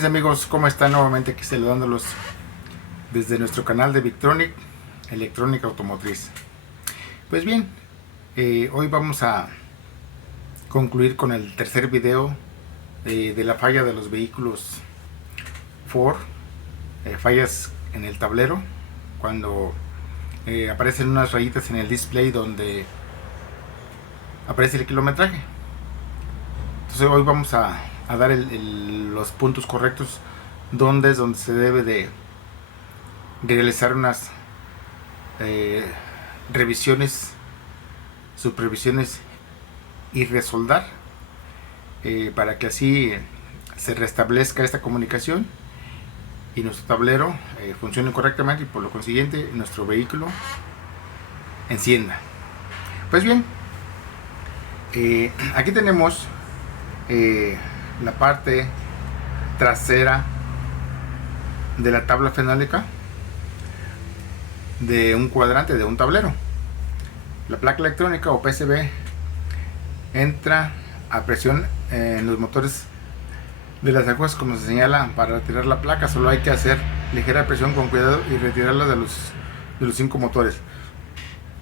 mis amigos, ¿cómo están? Nuevamente aquí saludándolos desde nuestro canal de Victronic, Electrónica Automotriz. Pues bien, hoy vamos a concluir con el tercer video de la falla de los vehículos Ford, fallas en el tablero, cuando aparecen unas rayitas en el display donde aparece el kilometraje. Entonces hoy vamos a dar los puntos correctos donde se debe de realizar unas revisiones, supervisiones y resoldar para que así se restablezca esta comunicación y nuestro tablero funcione correctamente y por lo consiguiente nuestro vehículo encienda. Pues bien, aquí tenemos la parte trasera de la tabla fenálica de un cuadrante, de un tablero. La placa electrónica o PCB entra a presión en los motores de las agujas, como se señala. Para retirar la placa solo hay que hacer ligera presión con cuidado y retirarla de los 5 motores.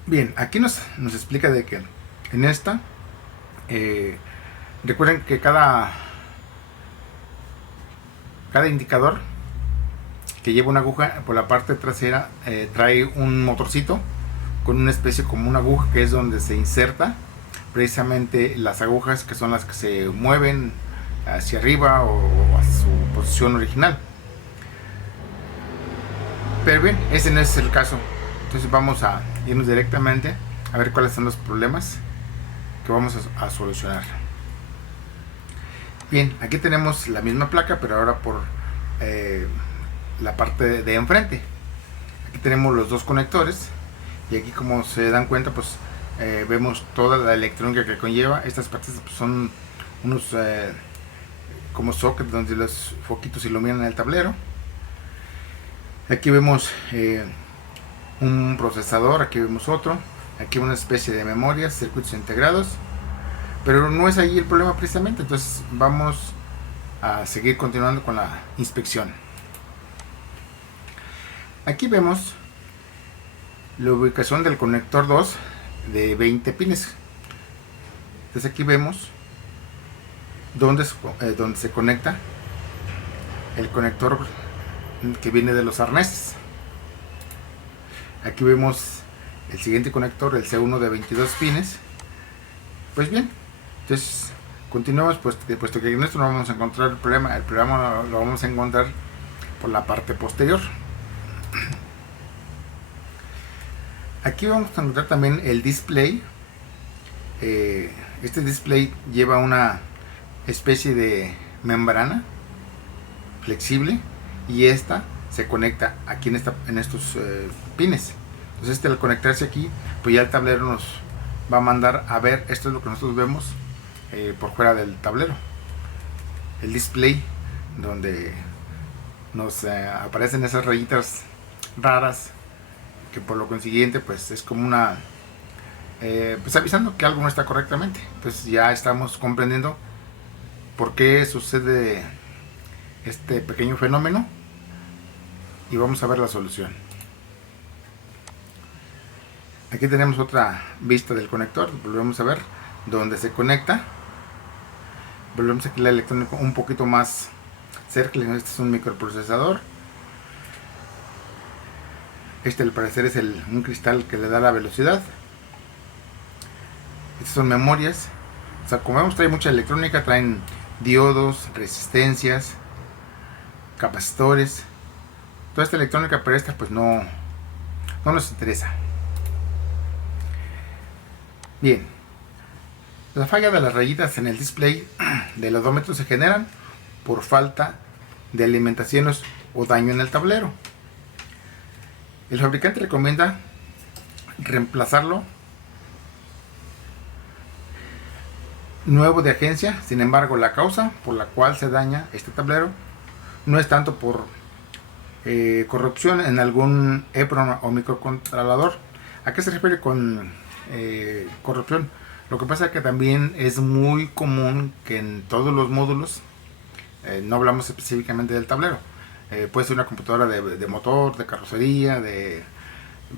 Bien, aquí nos explica de que en esta recuerden que cada indicador que lleva una aguja por la parte trasera trae un motorcito con una especie como una aguja, que es donde se inserta precisamente las agujas, que son las que se mueven hacia arriba o a su posición original. Pero bien, ese no es el caso. Entonces vamos a irnos directamente a ver cuáles son los problemas que vamos a solucionar. Bien, aquí tenemos la misma placa, pero ahora por la parte de enfrente. Aquí tenemos los dos conectores y aquí, como se dan cuenta, pues vemos toda la electrónica que conlleva. Estas partes pues, son unos como sockets donde los foquitos iluminan el tablero. Aquí vemos un procesador, aquí vemos otro, aquí una especie de memorias, circuitos integrados. Pero no es ahí el problema precisamente. Entonces vamos a seguir continuando con la inspección. Aquí vemos la ubicación del conector 2 de 20 pines. Entonces aquí vemos donde se conecta el conector que viene de los arneses. Aquí vemos el siguiente conector, el C1 de 22 pines. Pues bien, entonces continuamos, puesto que en esto no vamos a encontrar el problema lo vamos a encontrar por la parte posterior. Aquí vamos a encontrar también el display. Este display lleva una especie de membrana flexible y esta se conecta aquí en estos pines. Entonces al conectarse aquí, pues ya el tablero nos va a mandar a ver, esto es lo que nosotros vemos por fuera del tablero, el display donde nos aparecen esas rayitas raras, que por lo consiguiente pues es como una pues avisando que algo no está correctamente. Entonces ya estamos comprendiendo por qué sucede este pequeño fenómeno y vamos a ver la solución. Aquí tenemos otra vista del conector. Volvemos a ver donde se conecta. Volvemos aquí la electrónica un poquito más cerca. Este es un microprocesador. Este al parecer es un cristal que le da la velocidad. Estas son memorias. O sea, como vemos, trae mucha electrónica. Traen diodos, resistencias, capacitores. Toda esta electrónica, pero esta pues no nos interesa. Bien, la falla de las rayitas en el display del odómetro se generan por falta de alimentaciones o daño en el tablero. El fabricante recomienda reemplazarlo nuevo de agencia. Sin embargo, la causa por la cual se daña este tablero no es tanto por corrupción en algún EPROM o microcontrolador. ¿A qué se refiere con corrupción? Lo que pasa es que también es muy común que en todos los módulos No hablamos específicamente del tablero. Puede ser una computadora de motor, de carrocería, de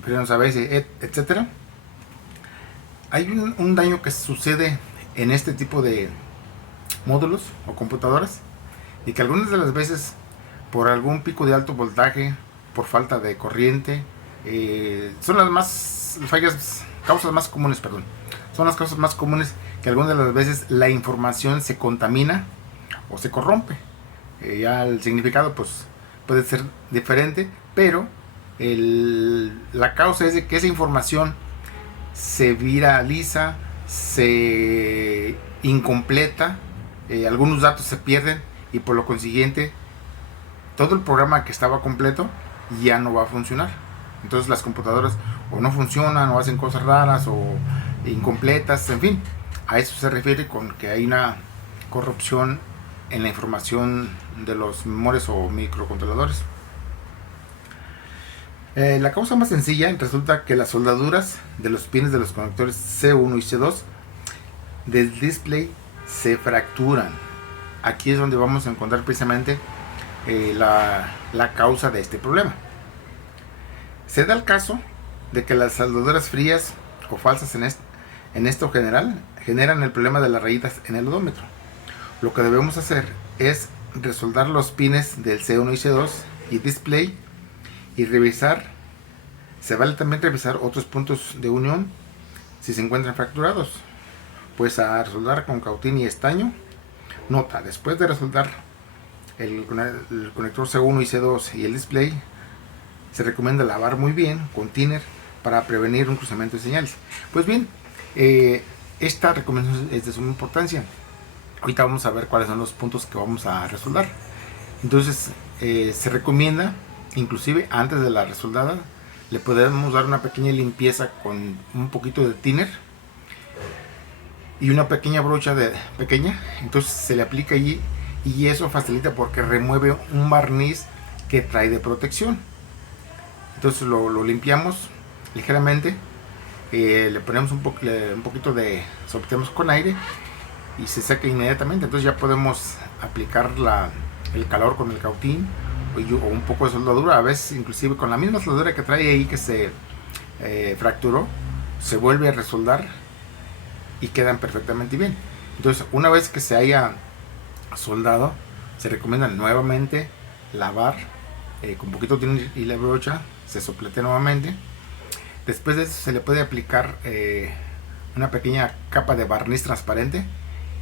frenos ABS, etcétera. Hay un daño que sucede en este tipo de módulos o computadoras, y que algunas de las veces, por algún pico de alto voltaje, por falta de corriente, son las causas más comunes, perdón. Son las causas más comunes, que algunas de las veces la información se contamina o se corrompe. Ya el significado pues puede ser diferente, pero la causa es de que esa información se viraliza, se incompleta, algunos datos se pierden, y por lo consiguiente todo el programa que estaba completo ya no va a funcionar. Entonces las computadoras o no funcionan, o hacen cosas raras o incompletas, en fin. A eso se refiere con que hay una corrupción en la información de los memorias o microcontroladores. La causa más sencilla resulta que las soldaduras de los pines de los conectores C1 y C2 del display se fracturan. Aquí es donde vamos a encontrar precisamente la causa de este problema. Se da el caso de que las soldaduras frías o falsas en esto generan el problema de las rayitas en el odómetro. Lo que debemos hacer es resoldar los pines del C1 y C2 y display, y revisar. Se vale también revisar otros puntos de unión si se encuentran fracturados, pues a resoldar con cautín y estaño. Nota: después de resoldar el conector C1 y C2 y el display, se recomienda lavar muy bien con thinner para prevenir un cruzamiento de señales. Pues bien, esta recomendación es de suma importancia. Ahorita vamos a ver cuáles son los puntos que vamos a resoldar. Entonces, se recomienda, inclusive antes de la resoldada, le podemos dar una pequeña limpieza con un poquito de thinner y una pequeña brocha pequeña. Entonces se le aplica allí, y eso facilita porque remueve un barniz que trae de protección. Entonces lo limpiamos ligeramente, le ponemos un poquito de sorteamos con aire y se seca inmediatamente. Entonces ya podemos aplicar el calor con el cautín o un poco de soldadura. A veces inclusive con la misma soldadura que trae ahí, que se fracturó, se vuelve a resoldar y quedan perfectamente bien. Entonces, una vez que se haya soldado, se recomienda nuevamente lavar con un poquito de y la brocha, se sopletea nuevamente. Después de eso se le puede aplicar una pequeña capa de barniz transparente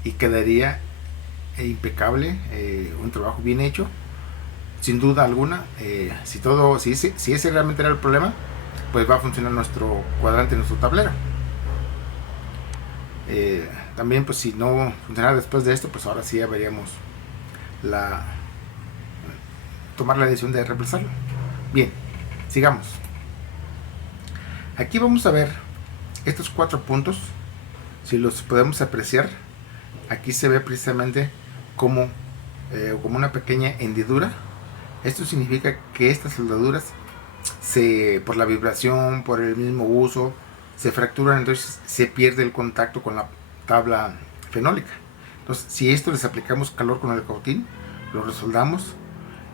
y quedaría impecable, un trabajo bien hecho, sin duda alguna. Si ese realmente era el problema, pues va a funcionar nuestro cuadrante, nuestro tablero. También, pues si no funcionara después de esto, pues ahora sí ya veríamos tomar la decisión de reemplazarlo. Bien, sigamos. Aquí vamos a ver estos 4 puntos, si los podemos apreciar. Aquí se ve precisamente como una pequeña hendidura. Esto significa que estas soldaduras, por la vibración, por el mismo uso, se fracturan, entonces se pierde el contacto con la tabla fenólica. Entonces, si esto les aplicamos calor con el cautín, lo resoldamos.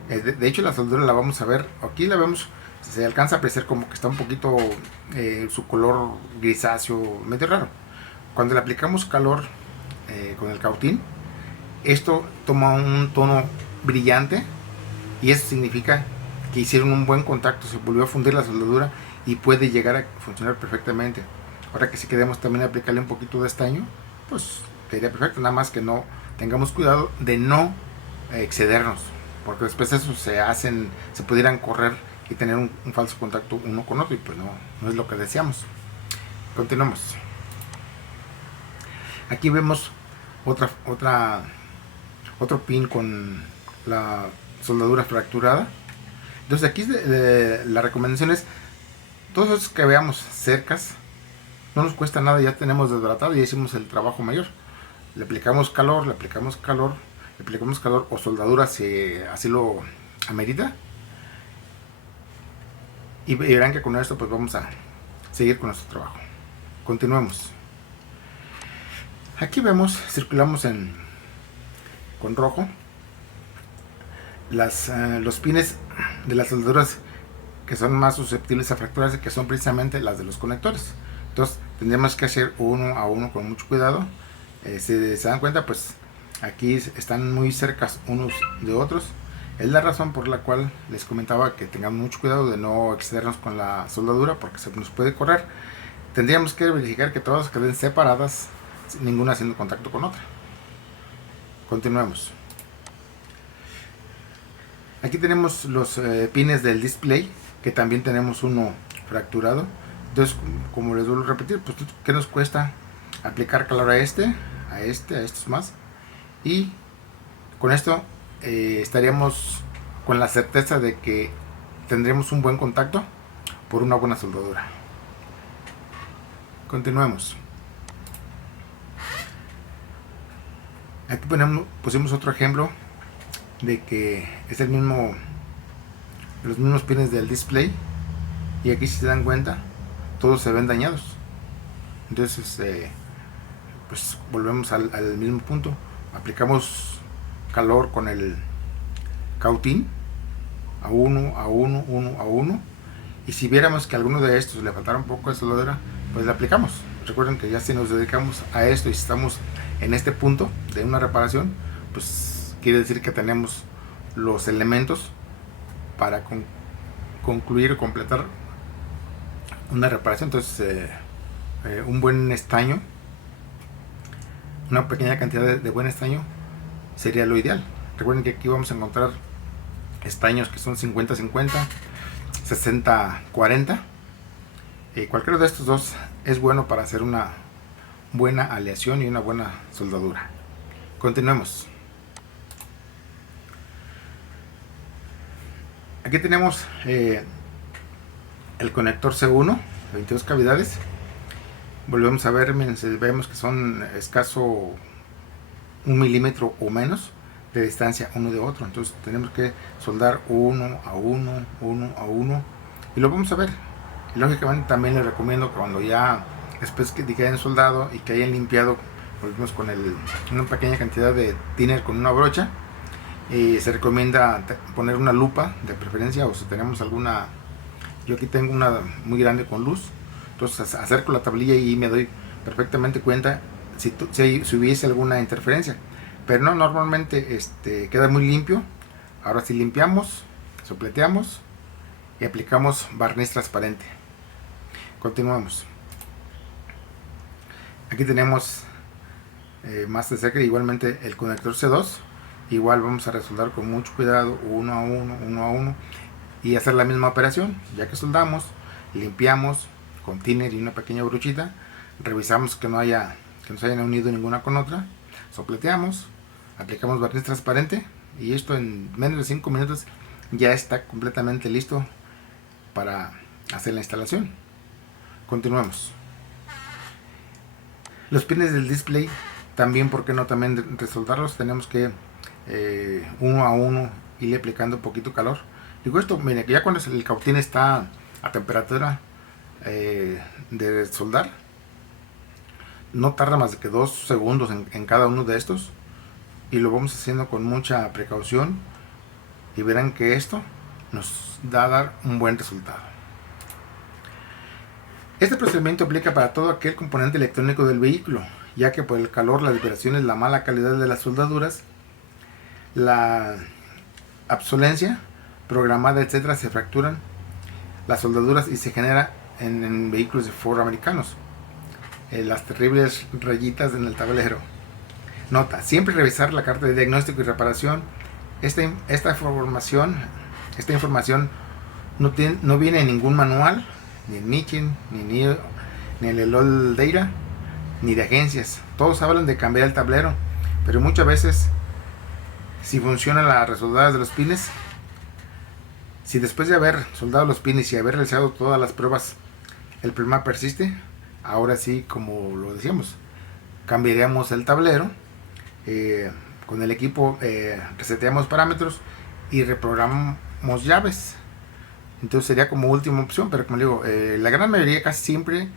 De hecho, la soldadura la vamos a ver, aquí la vemos, se alcanza a apreciar como que está un poquito su color grisáceo, medio raro. Cuando le aplicamos calor con el cautín, esto toma un tono brillante, y eso significa que hicieron un buen contacto, se volvió a fundir la soldadura y puede llegar a funcionar perfectamente. Ahora que si queremos también aplicarle un poquito de estaño, pues quedaría perfecto, nada más que no tengamos cuidado de no excedernos, porque después eso se pudieran correr y tener un falso contacto uno con otro, y pues no es lo que deseamos. Continuamos. Aquí vemos otro pin con la soldadura fracturada. Entonces aquí la recomendación es, todos esos que veamos cercas, no nos cuesta nada, ya tenemos desbaratado, ya hicimos el trabajo mayor. Le aplicamos calor, o soldadura si así lo amerita, y verán que con esto pues vamos a seguir con nuestro trabajo. Continuemos. Aquí vemos, circulamos con rojo los pines de las soldaduras que son más susceptibles a fracturarse, que son precisamente las de los conectores. Entonces tendremos que hacer uno a uno con mucho cuidado. Si se dan cuenta, pues aquí están muy cerca unos de otros. Es la razón por la cual les comentaba que tengamos mucho cuidado de no excedernos con la soldadura, porque se nos puede correr. Tendríamos que verificar que todas queden separadas, ninguna haciendo contacto con otra. Continuemos. Aquí tenemos los pines del display, que también tenemos uno fracturado. Entonces, como les vuelvo a repetir, pues ¿qué nos cuesta aplicar calor a estos más? Y con esto estaríamos con la certeza de que tendremos un buen contacto por una buena soldadura. Continuemos. Aquí pusimos otro ejemplo de que es los mismos pines del display, y aquí, si se dan cuenta, todos se ven dañados. Entonces pues volvemos al mismo punto. Aplicamos calor con el cautín a uno, y si viéramos que a alguno de estos le faltara un poco de soldadura, pues le aplicamos. Recuerden que ya si nos dedicamos a esto y si estamos en este punto de una reparación, pues quiere decir que tenemos los elementos para concluir o completar una reparación. Entonces un buen estaño, una pequeña cantidad de buen estaño sería lo ideal. Recuerden que aquí vamos a encontrar estaños que son 50-50, 60-40. Cualquiera de estos dos es bueno para hacer una buena aleación y una buena soldadura. Continuemos. Aquí tenemos el conector C1 de 22 cavidades. Volvemos a ver, vemos que son escaso 1 milímetro o menos de distancia uno de otro. Entonces tenemos que soldar uno a uno, y lo vamos a ver. Y lógicamente también les recomiendo que cuando ya después que hayan soldado y que hayan limpiado, volvemos con una pequeña cantidad de thinner con una brocha. Se recomienda poner una lupa de preferencia, o si tenemos alguna, yo aquí tengo una muy grande con luz, entonces acerco la tablilla y me doy perfectamente cuenta si hubiese alguna interferencia. Pero no, normalmente queda muy limpio. Ahora sí limpiamos, sopleteamos y aplicamos barniz transparente. Continuamos. Aquí tenemos más de cerca igualmente el conector C2. Igual vamos a resoldar con mucho cuidado uno a uno, y hacer la misma operación. Ya que soldamos, limpiamos con thinner y una pequeña brochita, revisamos que no se hayan unido ninguna con otra, sopleteamos, aplicamos barniz transparente, y esto en menos de 5 minutos ya está completamente listo para hacer la instalación. Continuemos. Los pines del display también, ¿por qué no también resoldarlos? Tenemos que uno a uno irle aplicando un poquito calor. Digo esto, mire, que ya cuando el cautín está a temperatura de soldar, no tarda más de que 2 segundos en cada uno de estos, y lo vamos haciendo con mucha precaución, y verán que esto nos da a dar un buen resultado. Este procedimiento aplica para todo aquel componente electrónico del vehículo, ya que por el calor, las vibraciones, la mala calidad de las soldaduras, la obsolencia programada, etcétera, se fracturan las soldaduras y se genera en vehículos de Ford americanos las terribles rayitas en el tablero. Nota: siempre revisar la carta de diagnóstico y reparación. Esta información no viene en ningún manual, ni en Michelin, ni en el Old Data, ni de agencias. Todos hablan de cambiar el tablero, pero muchas veces, si funcionan las resoldadas de los pines, si después de haber soldado los pines y haber realizado todas las pruebas el problema persiste, ahora sí, como lo decíamos, cambiaríamos el tablero, con el equipo reseteamos parámetros y reprogramamos llaves. Entonces sería como última opción, pero como digo, la gran mayoría, casi siempre,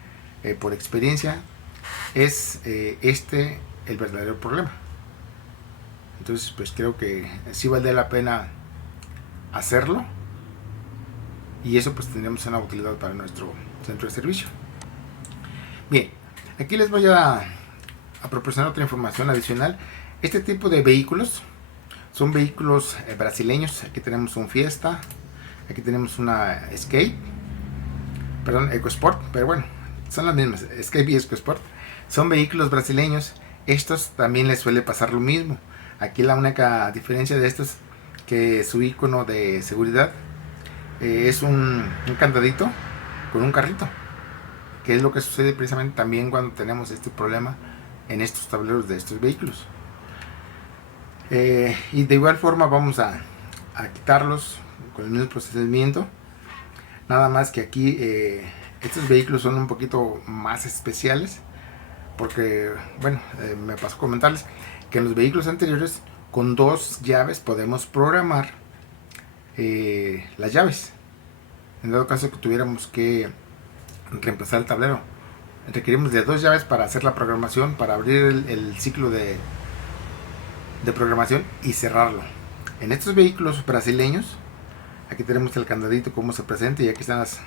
por experiencia, es el verdadero problema. Entonces pues creo que sí vale la pena hacerlo, y eso pues tendríamos una utilidad para nuestro centro de servicio. Bien, aquí les voy a proporcionar otra información adicional. Este tipo de vehículos son vehículos brasileños. Aquí tenemos un Fiesta, aquí tenemos una Escape, perdón, EcoSport, pero bueno, son las mismas, Escape y EcoSport. Son vehículos brasileños. Estos también les suele pasar lo mismo. Aquí la única diferencia de estos que su icono de seguridad es un candadito con un carrito, que es lo que sucede precisamente también cuando tenemos este problema en estos tableros de estos vehículos. Y de igual forma vamos a quitarlos con el mismo procedimiento, nada más que aquí estos vehículos son un poquito más especiales, porque bueno, me pasó a comentarles que en los vehículos anteriores con 2 llaves podemos programar las llaves. En dado caso que tuviéramos que reemplazar el tablero, requerimos de 2 llaves para hacer la programación, para abrir el ciclo de programación y cerrarlo. En estos vehículos brasileños, aquí tenemos el candadito como se presenta, y aquí están las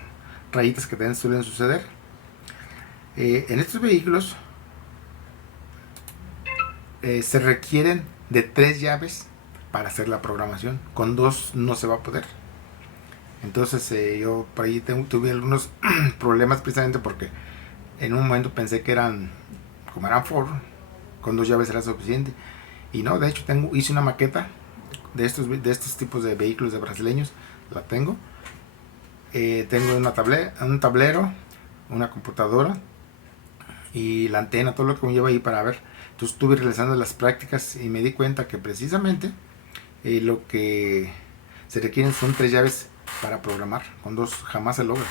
rayitas que también suelen suceder. En estos vehículos se requieren de 3 llaves para hacer la programación. Con 2 no se va a poder. Entonces yo por ahí tuve algunos problemas, precisamente porque en un momento pensé que como eran Ford, con 2 llaves era suficiente, y no. De hecho hice una maqueta de estos tipos de vehículos de brasileños. La tengo. Tengo un tablero, una computadora y la antena, todo lo que me lleva ahí para ver. Entonces estuve realizando las prácticas y me di cuenta que precisamente lo que se requieren son 3 llaves para programar. Con 2 jamás se logra.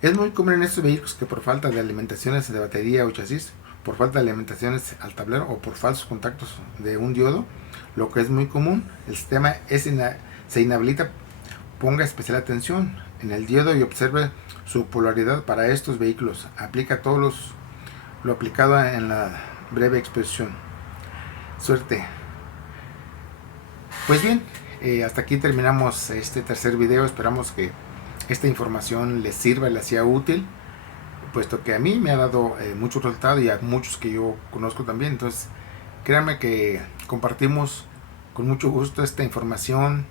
Es muy común en estos vehículos que por falta de alimentaciones de batería o chasis, por falta de alimentaciones al tablero o por falsos contactos de un diodo, lo que es muy común, el sistema se inhabilita. Ponga especial atención en el diodo y observe su polaridad para estos vehículos. Aplica lo aplicado en la breve exposición. Suerte. Pues bien, hasta aquí terminamos este tercer video. Esperamos que esta información les sirva, les sea útil, puesto que a mí me ha dado mucho resultado, y a muchos que yo conozco también. Entonces créanme que compartimos con mucho gusto esta información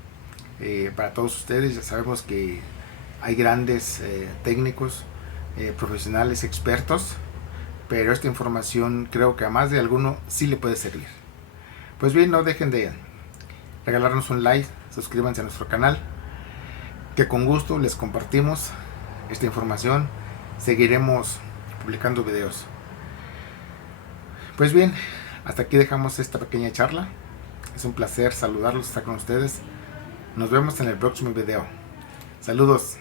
para todos ustedes. Ya sabemos que hay grandes técnicos, profesionales, expertos, pero esta información creo que a más de alguno sí le puede servir. Pues bien, no dejen de regalarnos un like, suscríbanse a nuestro canal, que con gusto les compartimos esta información. Seguiremos publicando videos. Pues bien, hasta aquí dejamos esta pequeña charla. Es un placer saludarlos, estar con ustedes. Nos vemos en el próximo video. Saludos.